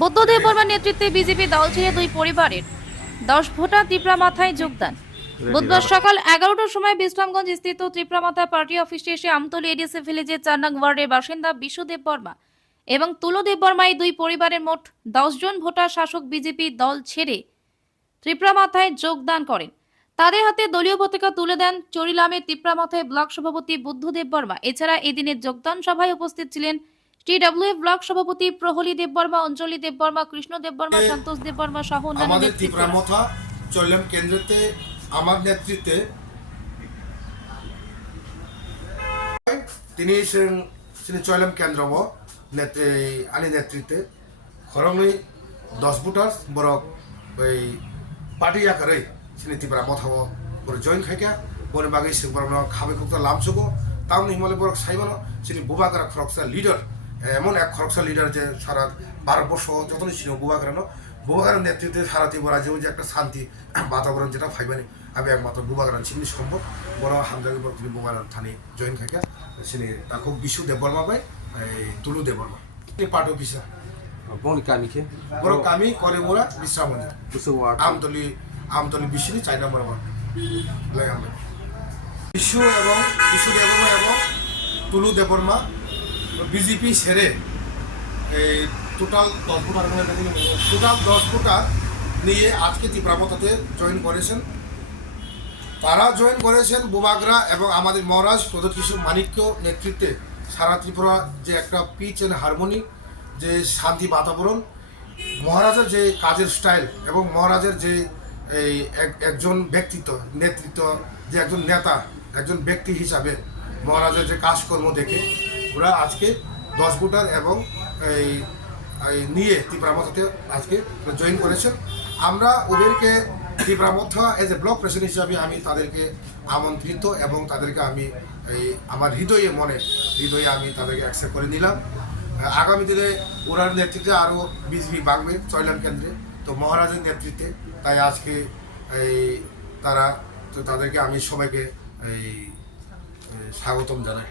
বুদ্ধদেব বর্মার নেতৃত্বে বিজেপি দল ছেড়ে দুই পরিবারের 10 ভোটার ত্রিপুরামাথায় যোগদান। বুধবার সকাল 11টার সময় বিশ্রামগঞ্জ স্থিত ত্রিপুরামাথা পার্টি অফিসে এসে আমতলী এডিসি ভিলেজের 4 নং ওয়ার্ডের বাসিন্দা বিশুদেব বর্মা এবং তুলদেব বর্মা এই দুই পরিবারের মোট 10 জন ভোটার শাসক বিজেপি দল ছেড়ে ত্রিপুরামাথায় যোগদান করেন। তাদের হাতে দলীয় পতাকা তুলে দেন চরিলামের ত্রিপুরামাথায় ব্লক সভাপতি বুদ্ধদেব বর্মা। এছাড়া এদিনের যোগদান সভায় উপস্থিত ছিলেন টিডব্লিউএফ ব্লক সভাপতি প্রহলী দেব বর্মা, অঞ্জলি দেব বর্মা, কৃষ্ণ দেব বর্মা, সন্তোষ দেব বর্মা সহ অন্যান্য আমাদের ত্রিপুরামাথা চৈলাম কেন্দ্রতে আমার নেতৃত্বে তিনি চৈলাম কেন্দ্র আনি নেতৃত্বে খরংনি 10 ভোটার বরক ওই পার্টি আকারে সিনি ত্রিপুরামাথা করে জয়েন খাইকা বনে বাগै সিংবরম খাবে খুব লামসুগো তামনি হিমালয় বরক সাইবানো সিনি বুবাগ্রা খরকসা লিডার এমন এক খরকসা লিডার যে সারা ভারতবর্ষ যতই ছিল বুবাগ্রার নেতৃত্বে সারা ত্রিপুরা রাজ্যেও যে একটা শান্তি বাতাবরণ যেটা ফাইবানি আমি একমাত্র বুবাগ্রান সিনি সম্ভব বড় হামজাগি বড় তিনি বুবাগ্রান থানি জয়েন খাইকা সিনি তাকে বিশু দেব বর্মা বাই তুলু দেব বর্মা পার্টি অফিসার বড় কামি করে মোরা বিশ্রামগঞ্জ আমতলি বিশিনি 4 নম্বর ওয়ার্ড বিশু দেব বর্মা এবং তুলু দেব বর্মা বিজেপি ছেড়ে এই টোটাল 10 ভোটার নিয়ে আজকে ত্রিপুরামাথাতে জয়েন করেছেন। তারা জয়েন করেছেন বুবাগ্রা এবং আমাদের মহারাজ প্রদত্ত কিশোর মানিক্য নেতৃত্বে সারা ত্রিপুরা যে একটা পিচ অ্যান্ড হারমোনি যে শান্তি বাতাবরণ, মহারাজের যে কাজের স্টাইল এবং মহারাজের যে এই একজন নেতৃত্ব যে একজন নেতা একজন ব্যক্তি হিসাবে মহারাজের যে কাজকর্ম দেখে ওরা আজকে 10 ভোটার এবং এই নিয়ে ত্রিপুরামাথাতে আজকে জয়েন করেছেন। আমরা ওদেরকে ত্রিপুরামাথা এজ এ ব্লক প্রেসিডেন্ট হিসাবে আমি তাদেরকে আমন্ত্রিত এবং তাদেরকে আমি আমার হৃদয়ে আমি তাদেরকে অ্যাকসেপ্ট করে নিলাম। আগামী দিনে ওনার নেতৃত্বে আরও বিজেপি বাড়বে চৈলাম কেন্দ্রে, তো মহারাজের নেতৃত্বে তাই আজকে তাদেরকে আমি সবাইকে স্বাগতম জানাই।